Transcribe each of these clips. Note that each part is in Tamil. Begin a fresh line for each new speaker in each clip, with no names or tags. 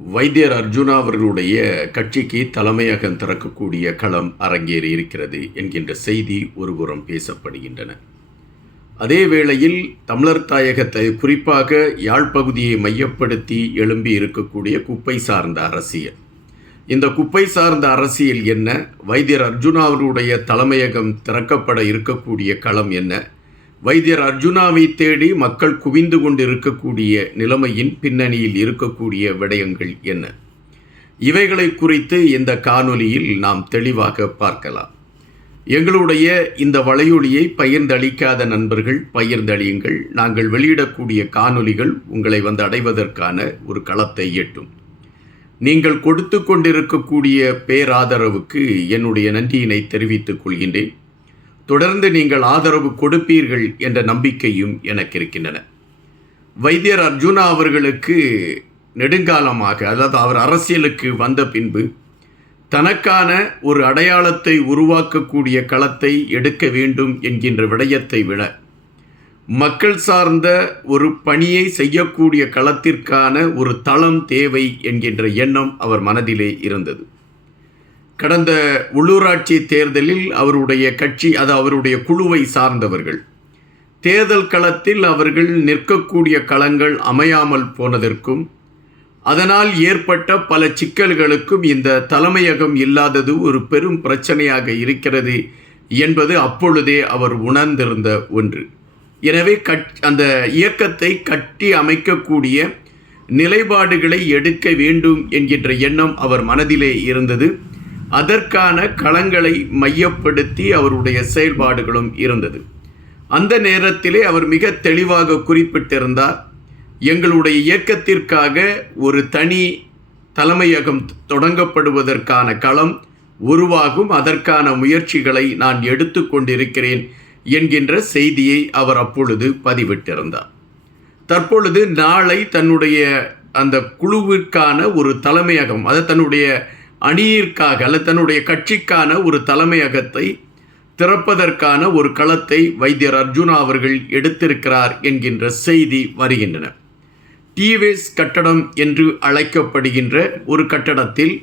வைத்தியர் அர்ஜுனா அவர்களுடைய கட்சிக்கு தலைமையகம் திறக்கக்கூடிய களம் அரங்கேறி இருக்கிறது என்கின்ற செய்தி ஒருபுறம் பேசப்படுகின்றன. அதே வேளையில் தமிழர் தாயகத்தை குறிப்பாக யாழ் பகுதியை மையப்படுத்தி எழும்பி இருக்கக்கூடிய குப்பை சார்ந்த அரசியல். இந்த குப்பை சார்ந்த அரசியல் என்ன? வைத்தியர் அர்ஜுனா அவர்களுடைய தலைமையகம் திறக்கப்பட இருக்கக்கூடிய களம் என்ன? வைத்தியர் அர்ஜுனாவை தேடி மக்கள் குவிந்து கொண்டிருக்கக்கூடிய நிலைமையின் பின்னணியில் இருக்கக்கூடிய விடயங்கள் என்ன? இவைகளை குறித்து இந்த காணொலியில் நாம் தெளிவாக பார்க்கலாம். எங்களுடைய இந்த வலையொலியை பகிர்ந்தளிக்காத நண்பர்கள் பகிர்ந்தளியுங்கள். நாங்கள் வெளியிடக்கூடிய காணொலிகள் உங்களை வந்து அடைவதற்கான ஒரு களத்தை எட்டும். நீங்கள் கொடுத்து கொண்டிருக்கக்கூடிய பேராதரவுக்கு என்னுடைய நன்றியினை தெரிவித்துக் கொள்கின்றேன். தொடர்ந்து நீங்கள் ஆதரவு கொடுப்பீர்கள் என்ற நம்பிக்கையும் எனக்கு இருக்கின்றன வைத்தியர் அர்ஜுனா அவர்களுக்கு நெடுங்காலமாக அதாவது அவர் அரசியலுக்கு வந்த பின்பு தனக்கான ஒரு அடையாளத்தை உருவாக்கக்கூடிய களத்தை எடுக்க வேண்டும் என்கின்ற விடயத்தை விட மக்கள் சார்ந்த ஒரு பணியை செய்யக்கூடிய களத்திற்கான ஒரு தளம் தேவை என்கின்ற எண்ணம் அவர் மனதிலே இருந்தது. கடந்த உள்ளூராட்சி தேர்தலில் அவருடைய கட்சி அது அவருடைய குழுவை சார்ந்தவர்கள். தேர்தல் களத்தில் அவர்கள் நிற்கக்கூடிய களங்கள் அமையாமல் போனதற்கும் அதனால் ஏற்பட்ட பல சிக்கல்களுக்கும் இந்த தலைமையகம் இல்லாதது ஒரு பெரும் பிரச்சனையாக இருக்கிறது என்பது அப்பொழுதே அவர் உணர்ந்திருந்த ஒன்று. எனவே கட் அந்த இயக்கத்தை கட்டி அமைக்கக்கூடிய நிலைப்பாடுகளை எடுக்க வேண்டும் என்கின்ற எண்ணம் அவர் மனதிலே இருந்தது. அதற்கான களங்களை மையப்படுத்தி அவருடைய செயல்பாடுகளும் இருந்தது. அந்த நேரத்திலே அவர் மிக தெளிவாக குறிப்பிட்டிருந்தார் எங்களுடைய இயக்கத்திற்காக ஒரு தனி தலைமையகம் தொடங்கப்படுவதற்கான களம் உருவாகும் அதற்கான முயற்சிகளை நான் எடுத்து கொண்டிருக்கிறேன் என்கின்ற செய்தியை அவர் அப்பொழுது பதிவிட்டிருந்தார். தற்பொழுது நாளை தன்னுடைய அந்த குழுவிற்கான ஒரு தலைமையகம் அதை தன்னுடைய அணியிற்காக அல்லது தன்னுடைய கட்சிக்கான ஒரு தலைமையகத்தை திறப்பதற்கான ஒரு களத்தை வைத்தியர் அர்ஜுனா அவர்கள் எடுத்திருக்கிறார் என்கின்ற செய்தி வருகின்றன. டிவேஸ் கட்டடம் என்று அழைக்கப்படுகின்ற ஒரு கட்டடத்தில்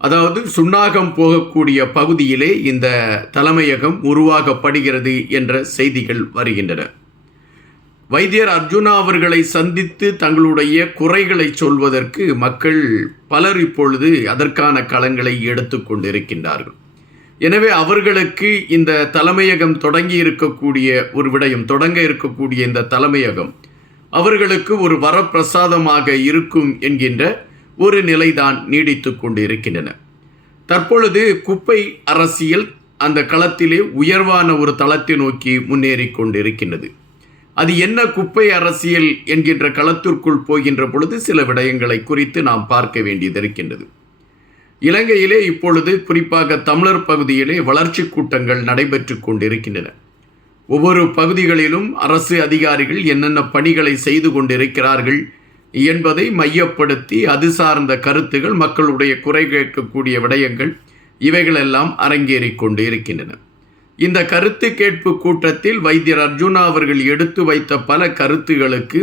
அதாவது சுண்ணாகம் போகக்கூடிய பகுதியிலே இந்த தலைமையகம் உருவாக்கப்படுகிறது என்ற செய்திகள் வருகின்றன. வைத்தியர் அர்ஜுனா அவர்களை சந்தித்து தங்களுடைய குறைகளை சொல்வதற்கு மக்கள் பலர் இப்பொழுது அதற்கான களங்களை எடுத்துக்கொண்டிருக்கின்றார்கள் எனவே அவர்களுக்கு இந்த தலைமையகம் தொடங்கி இருக்கக்கூடிய ஒரு விடயம் தொடங்க இருக்கக்கூடிய இந்த தலைமையகம் அவர்களுக்கு ஒரு வரப்பிரசாதமாக இருக்கும் என்கின்ற ஒரு நிலைதான் நீடித்து கொண்டு இருக்கின்றன தற்பொழுது குப்பை அரசியல் அந்த களத்திலே உயர்வான ஒரு தளத்தை நோக்கி முன்னேறி கொண்டிருக்கின்றது. அது என்ன குப்பை அரசியல் என்கின்ற களத்திற்குள் போகின்ற பொழுது சில விடயங்களை குறித்து நாம் பார்க்க வேண்டியது இருக்கின்றது. இலங்கையிலே இப்பொழுது குறிப்பாக தமிழர் பகுதியிலே வளர்ச்சி கூட்டங்கள் நடைபெற்று கொண்டிருக்கின்றன. ஒவ்வொரு பகுதிகளிலும் அரசு அதிகாரிகள் என்னென்ன பணிகளை செய்து கொண்டிருக்கிறார்கள் என்பதை மையப்படுத்தி அது சார்ந்த கருத்துகள் மக்களுடைய குறை கேட்கக்கூடிய விடயங்கள் இவைகளெல்லாம் அரங்கேறிக் கொண்டு இருக்கின்றன இந்த கருத்து கேட்பு கூட்டத்தில் வைத்தியர் அர்ஜுனா அவர்கள் எடுத்து வைத்த பல கருத்துகளுக்கு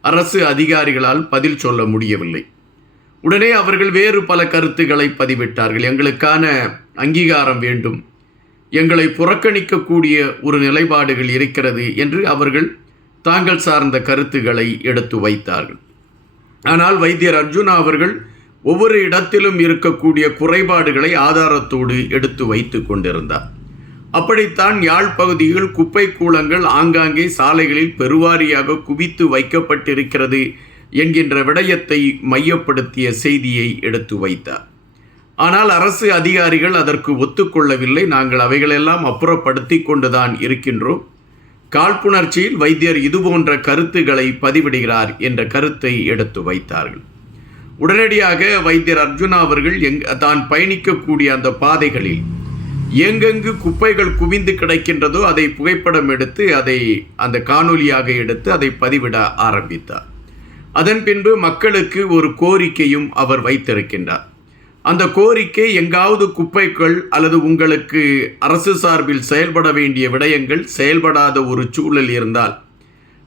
அரசு அதிகாரிகளால் பதில் சொல்ல முடியவில்லை. உடனே அவர்கள் வேறு பல கருத்துக்களை பதிவிட்டார்கள். எங்களுக்கான அங்கீகாரம் வேண்டும். எங்களை புறக்கணிக்கக்கூடிய ஒரு நிலைப்பாடுகள் இருக்கிறது என்று அவர்கள் தாங்கள் சார்ந்த கருத்துக்களை எடுத்து வைத்தார்கள். ஆனால் வைத்தியர் அர்ஜுனா அவர்கள் ஒவ்வொரு இடத்திலும் இருக்கக்கூடிய குறைபாடுகளை ஆதாரத்தோடு எடுத்து வைத்து கொண்டிருந்தார். அப்படித்தான் யாழ் பகுதியில் குப்பை கூலங்கள் ஆங்காங்கே சாலைகளில் பெருவாரியாக குவித்து வைக்கப்பட்டிருக்கிறது என்கின்ற விடயத்தை மையப்படுத்திய செய்தியை எடுத்து வைத்தார். ஆனால் அரசு அதிகாரிகள் அதற்கு ஒத்துக்கொள்ளவில்லை. நாங்கள் அவைகளெல்லாம் அப்புறப்படுத்தி கொண்டுதான் இருக்கின்றோம். காழ்ப்புணர்ச்சியில் வைத்தியர் இதுபோன்ற கருத்துக்களை பதிவிடுகிறார் என்ற கருத்தை எடுத்து வைத்தார்கள். உடனடியாக வைத்தியர் அர்ஜுனா அவர்கள் எங் தான் பயணிக்கக்கூடிய அந்த பாதைகளில் எங்கெங்கு குப்பைகள் குவிந்து கிடைக்கின்றதோ அதை புகைப்படம் எடுத்து அதை அந்த காணொலியாக எடுத்து அதை பதிவிட ஆரம்பித்தார். அதன் பின்பு மக்களுக்கு ஒரு கோரிக்கையும் அவர் வைத்திருக்கின்றார். அந்த கோரிக்கை எங்காவது குப்பைகள் அல்லது உங்களுக்கு அரசு சார்பில் செயல்பட வேண்டிய விடயங்கள் செயல்படாத ஒரு சூழல் இருந்தால்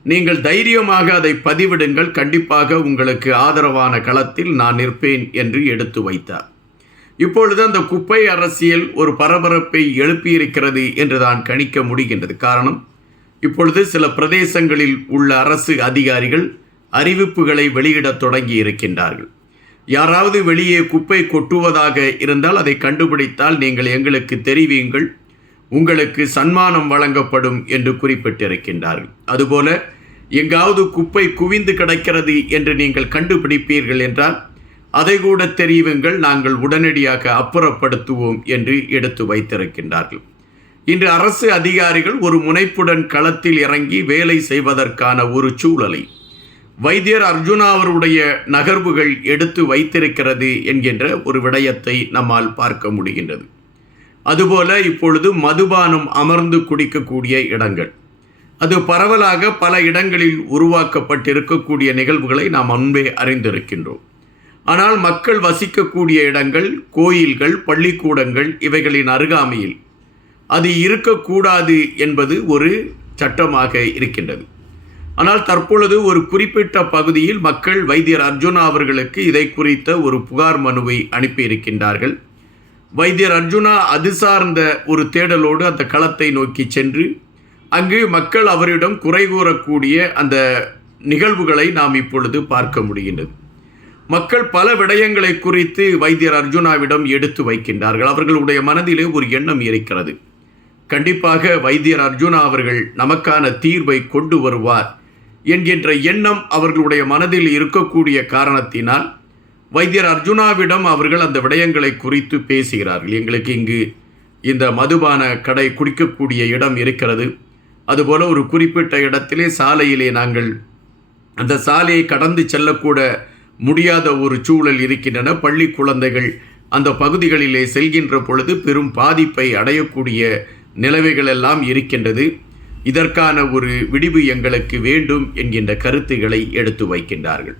நீங்கள் தைரியமாக அதை பதிவிடுங்கள். கண்டிப்பாக உங்களுக்கு ஆதரவான களத்தில் நான் நிற்பேன் என்று எடுத்து வைத்தார். இப்பொழுது அந்த குப்பை அரசியல் ஒரு பரபரப்பை எழுப்பியிருக்கிறது என்று தான் கணிக்க முடிகின்றது. காரணம் இப்பொழுது சில பிரதேசங்களில் உள்ள அரசு அதிகாரிகள் அறிவிப்புகளை வெளியிடத் தொடங்கி இருக்கின்றார்கள் யாராவது வெளியே குப்பை கொட்டுவதாக இருந்தால் அதை கண்டுபிடித்தால் நீங்கள் எங்களுக்கு தெரிவியுங்கள் உங்களுக்கு சன்மானம் வழங்கப்படும் என்று குறிப்பிட்டிருக்கின்றார்கள். அதுபோல எங்காவது குப்பை குவிந்து கிடக்கிறது என்று நீங்கள் கண்டுபிடிப்பீர்கள் என்றால் அதை கூட தெரியுங்கள் நாங்கள் உடனடியாக அப்புறப்படுத்துவோம் என்று எடுத்து வைத்திருக்கின்றார்கள். இன்று அரசு அதிகாரிகள் ஒரு முனைப்புடன் களத்தில் இறங்கி வேலை செய்வதற்கான ஒரு சூழலை வைத்தியர் அர்ஜுனா அவருடைய நகர்வுகள் எடுத்து வைத்திருக்கிறது என்கின்ற ஒரு விடயத்தை நம்மால் பார்க்க முடிகின்றது. அதுபோல இப்பொழுது மதுபானம் அமர்ந்து குடிக்கக்கூடிய இடங்கள். அது பரவலாக பல இடங்களில் உருவாக்கப்பட்டிருக்கக்கூடிய நிகழ்வுகளை நாம் முன்பே அறிந்திருக்கின்றோம். ஆனால் மக்கள் வசிக்கக்கூடிய இடங்கள் கோயில்கள் பள்ளிக்கூடங்கள் இவைகளின் அருகாமையில். அது இருக்கக்கூடாது என்பது ஒரு சட்டமாக இருக்கின்றது. ஆனால் தற்பொழுது ஒரு குறிப்பிட்ட பகுதியில் மக்கள் வைத்தியர் அர்ஜுனா அவர்களுக்கு இதை குறித்த ஒரு புகார் மனுவை அனுப்பியிருக்கின்றார்கள். வைத்தியர் அர்ஜுனா அது சார்ந்த ஒரு தேடலோடு அந்த களத்தை நோக்கி சென்று அங்கு மக்கள் அவரிடம் குறை கூறக்கூடிய அந்த நிகழ்வுகளை நாம் இப்பொழுது பார்க்க முடிகின்றது. மக்கள் பல விடயங்களை குறித்து வைத்தியர் அர்ஜுனாவிடம் எடுத்து வைக்கின்றார்கள். அவர்களுடைய மனதிலே ஒரு எண்ணம் இருக்கிறது. கண்டிப்பாக வைத்தியர் அர்ஜுனா அவர்கள் நமக்கான தீர்வை கொண்டு வருவார் என்கின்ற எண்ணம் அவர்களுடைய மனதில் இருக்கக்கூடிய காரணத்தினால் வைத்தியர் அர்ஜுனாவிடம் அவர்கள் அந்த விடயங்களை குறித்து பேசுகிறார்கள். எங்களுக்கு இங்கு இந்த மதுபான கடை குடிக்கக்கூடிய இடம் இருக்கிறது. அதுபோல் ஒரு குறிப்பிட்ட இடத்திலே சாலையிலே நாங்கள் அந்த சாலையை கடந்து செல்லக்கூட முடியாத ஒரு சூழல் இருக்கின்றன. பள்ளி குழந்தைகள் அந்த பகுதிகளிலே செல்கின்ற பொழுது பெரும் பாதிப்பை அடையக்கூடிய நிலைமைகள் எல்லாம் இருக்கின்றது. இதற்கான ஒரு விடிவு எங்களுக்கு வேண்டும் என்கின்ற கருத்துக்களை எடுத்து வைக்கின்றார்கள்.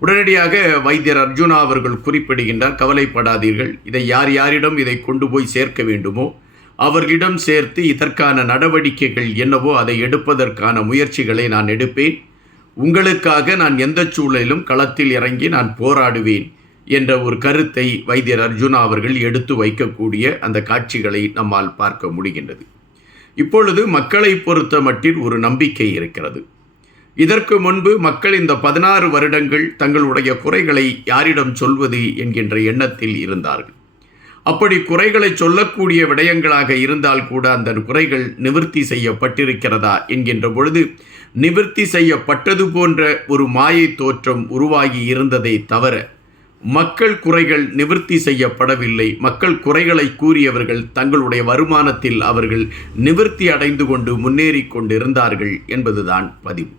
உடனடியாக வைத்தியர் அர்ஜுனா அவர்கள் குறிப்பிடுகின்றார் கவலைப்படாதீர்கள். இதை யார் யாரிடம் இதை கொண்டு போய் சேர்க்க வேண்டுமோ அவர்களிடம் சேர்த்து இதற்கான நடவடிக்கைகள் என்னவோ அதை எடுப்பதற்கான முயற்சிகளை நான் எடுப்பேன். உங்களுக்காக நான் எந்த சூழலிலும் களத்தில் இறங்கி நான் போராடுவேன் என்ற ஒரு கருத்தை வைத்தியர் அர்ஜுனா அவர்கள் எடுத்து வைக்கக்கூடிய அந்த காட்சிகளை நம்மால் பார்க்க முடிகின்றது. இப்பொழுது மக்களை பொறுத்த மட்டில் ஒரு நம்பிக்கை இருக்கிறது. இதற்கு முன்பு மக்கள் இந்த பதினாறு வருடங்கள் தங்களுடைய குறைகளை யாரிடம் சொல்வது என்கின்ற எண்ணத்தில் இருந்தார்கள். அப்படி குறைகளை சொல்லக்கூடிய விடயங்களாக இருந்தால் கூட அந்த குறைகள் நிவர்த்தி செய்யப்பட்டிருக்கிறதா என்கின்ற பொழுது நிவர்த்தி செய்யப்பட்டது போன்ற ஒரு மாயை தோற்றம் உருவாகி இருந்ததை தவிர மக்கள் குறைகள் நிவர்த்தி செய்யப்படவில்லை. மக்கள் குறைகளை கூறியவர்கள் தங்களுடைய வருமானத்தில் அவர்கள் நிவர்த்தி அடைந்து கொண்டு முன்னேறி கொண்டிருந்தார்கள் என்பதுதான் பதிவு.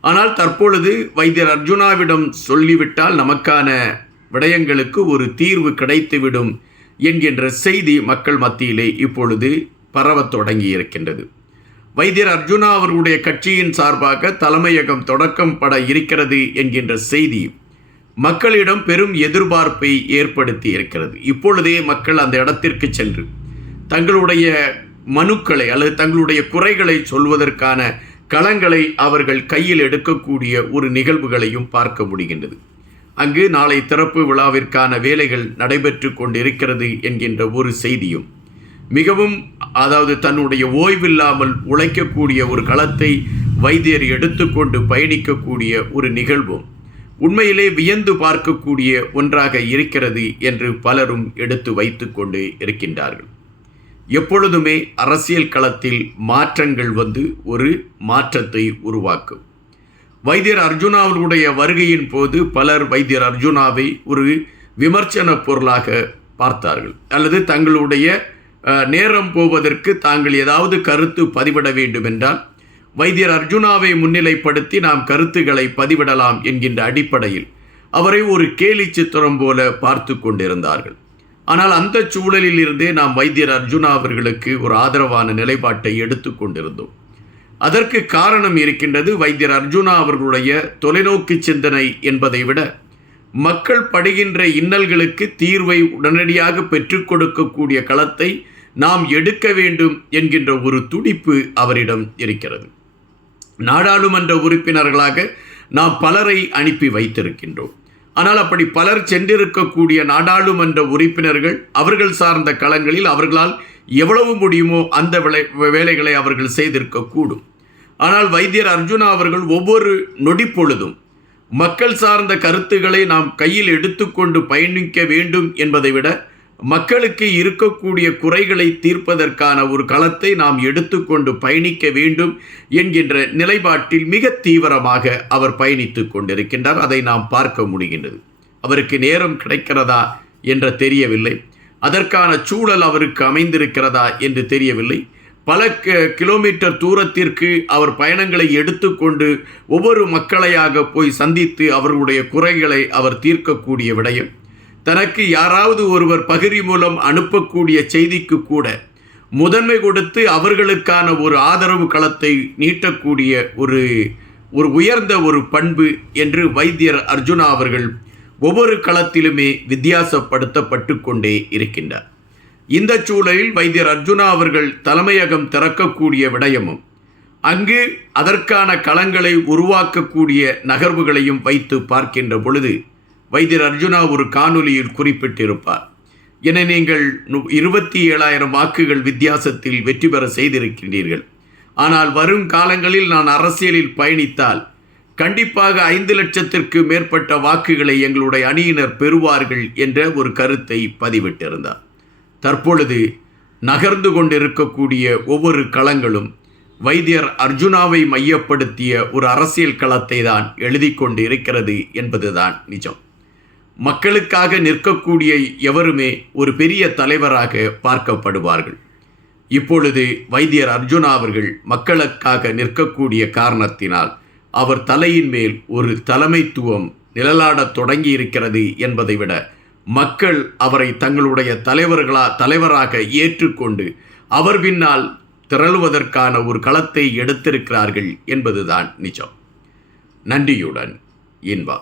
ஆனால் தற்பொழுது வைத்தியர் அர்ஜுனாவிடம் சொல்லிவிட்டால் நமக்கான விடயங்களுக்கு ஒரு தீர்வு கிடைத்துவிடும் என்கின்ற செய்தி மக்கள் மத்தியிலே இப்பொழுது பரவத் தொடங்கி இருக்கின்றது வைத்தியர் அர்ஜுனா அவர்களுடைய கட்சியின் சார்பாக தலைமையகம் தொடக்கம் பட இருக்கிறது என்கின்ற செய்தி மக்களிடம் பெரும் எதிர்பார்ப்பை ஏற்படுத்தி இருக்கிறது. இப்பொழுதே மக்கள் அந்த இடத்திற்கு சென்று தங்களுடைய மனுக்களை அல்லது தங்களுடைய குறைகளை சொல்வதற்கான களங்களை அவர்கள் கையில் எடுக்கக்கூடிய ஒரு நிகழ்வுகளையும் பார்க்க முடிகின்றது. அங்கு நாளை திறப்பு விழாவிற்கான வேலைகள் நடைபெற்று கொண்டிருக்கிறது என்கின்ற ஒரு செய்தியும் மிகவும் அதாவது தன்னுடைய ஓய்வில்லாமல் உழைக்கக்கூடிய ஒரு களத்தை வைத்தியர் எடுத்துக்கொண்டு பயணிக்கக்கூடிய ஒரு நிகழ்வும் உண்மையிலே வியந்து பார்க்கக்கூடிய ஒன்றாக இருக்கிறது என்று பலரும் எடுத்து வைத்துக்கொண்டு இருக்கின்றார்கள். எப்பொழுதுமே அரசியல் களத்தில் மாற்றங்கள் வந்து ஒரு மாற்றத்தை உருவாக்கும். வைத்தியர் அர்ஜுனாவுடைய வருகையின் போது பலர் வைத்தியர் அர்ஜுனாவை ஒரு விமர்சன பொருளாக பார்த்தார்கள். அல்லது தங்களுடைய நேரம் போவதற்கு தாங்கள் ஏதாவது கருத்து பதிவிட வேண்டும் என்றால் வைத்தியர் அர்ஜுனாவை முன்னிலைப்படுத்தி நாம் கருத்துக்களை பதிவிடலாம் என்கின்ற அடிப்படையில் அவரை ஒரு கேலி சித்திரம் போல பார்த்து கொண்டிருந்தார்கள். ஆனால் அந்த சூழலில் இருந்தே நாம் வைத்தியர் அர்ஜுனா அவர்களுக்கு ஒரு ஆதரவான நிலைப்பாட்டை எடுத்து கொண்டிருந்தோம். அதற்கு காரணம் இருக்கின்றது வைத்தியர் அர்ஜுனா அவர்களுடைய தொலைநோக்கு சிந்தனை என்பதை விட மக்கள் படுகின்ற இன்னல்களுக்கு தீர்வை உடனடியாக பெற்றுக் கொடுக்கக்கூடிய களத்தை நாம் எடுக்க வேண்டும் என்கின்ற ஒரு துடிப்பு அவரிடம் இருக்கிறது. நாடாளுமன்ற உறுப்பினர்களாக நாம் பலரை அனுப்பி வைத்திருக்கின்றோம். ஆனால் அப்படி பலர் சென்றிருக்கக்கூடிய நாடாளுமன்ற உறுப்பினர்கள் அவர்கள் சார்ந்த களங்களில் அவர்களால் எவ்வளவு முடியுமோ அந்த வேலை வேலைகளை அவர்கள் செய்திருக்கக்கூடும். ஆனால் வைத்தியர் அர்ஜுனா அவர்கள் ஒவ்வொரு நொடி பொழுதும் மக்கள் சார்ந்த கருத்துக்களை நாம் கையில் எடுத்துக்கொண்டு பயணிக்க வேண்டும் என்பதை விட மக்களுக்கு இருக்கக்கூடிய குறைகளை தீர்ப்பதற்கான ஒரு களத்தை நாம் எடுத்துக்கொண்டு பயணிக்க வேண்டும் என்கின்ற நிலைப்பாட்டில் மிக தீவிரமாக அவர் பயணித்து கொண்டிருக்கின்றார். அதை நாம் பார்க்க முடிகின்றது. அவருக்கு நேரம் கிடைக்கிறதா என்று தெரியவில்லை. அதற்கான சூழல் அவருக்கு அமைந்திருக்கிறதா என்று தெரியவில்லை. பல கிலோமீட்டர் தூரத்திற்கு அவர் பயணங்களை எடுத்துக்கொண்டு ஒவ்வொரு மக்களையாக போய் சந்தித்து அவர்களுடைய குறைகளை அவர் தீர்க்கக்கூடிய விடயம் தனக்கு யாராவது ஒருவர் பகிரி மூலம் அனுப்பக்கூடிய செய்திக்கு கூட முதன்மை கொடுத்து அவர்களுக்கான ஒரு ஆதரவு களத்தை நீட்டக்கூடிய ஒரு ஒரு உயர்ந்த ஒரு பண்பு என்று வைத்தியர் அர்ஜுனா அவர்கள் ஒவ்வொரு களத்திலுமே வித்தியாசப்படுத்தப்பட்டு கொண்டே இருக்கின்றார். இந்த சூழலில் வைத்தியர் அர்ஜுனா அவர்கள் தலைமையகம் திறக்கக்கூடிய விடயமும் அங்கு அதற்கான களங்களை உருவாக்கக்கூடிய நகர்வுகளையும் வைத்து பார்க்கின்ற பொழுது வைத்தியர் அர்ஜுனா ஒரு காணொலியில் குறிப்பிட்டிருப்பார். என நீங்கள் இருபத்தி ஏழாயிரம் வாக்குகள் வித்தியாசத்தில் வெற்றி பெற செய்திருக்கின்றீர்கள். ஆனால் வரும் காலங்களில் நான் அரசியலில் பயணித்தால் கண்டிப்பாக ஐந்து லட்சத்திற்கு மேற்பட்ட வாக்குகளை எங்களுடைய அணியினர் பெறுவார்கள் என்ற ஒரு கருத்தை பதிவிட்டிருந்தார். தற்பொழுது நகர்ந்து கொண்டிருக்கக்கூடிய ஒவ்வொரு களங்களும் வைத்தியர் அர்ஜுனாவை மையப்படுத்திய ஒரு அரசியல் களத்தை தான் எழுதி கொண்டு இருக்கிறது என்பதுதான் நிஜம். மக்களுக்காக நிற்கக்கூடிய எவருமே ஒரு பெரிய தலைவராக பார்க்கப்படுவார்கள். இப்பொழுது வைத்தியர் அர்ஜுனா அவர்கள் மக்களுக்காக நிற்கக்கூடிய காரணத்தினால் அவர் தலையின் மேல் ஒரு தலைமைத்துவம் நிழலாடத் தொடங்கி இருக்கிறது என்பதை விட மக்கள் அவரை தங்களுடைய தலைவர்களா தலைவராக ஏற்றுக்கொண்டு அவர் பின்னால் திரளுவதற்கான ஒரு களத்தை எடுத்திருக்கிறார்கள் என்பதுதான் நிஜம். நன்றியுடன் இன்பா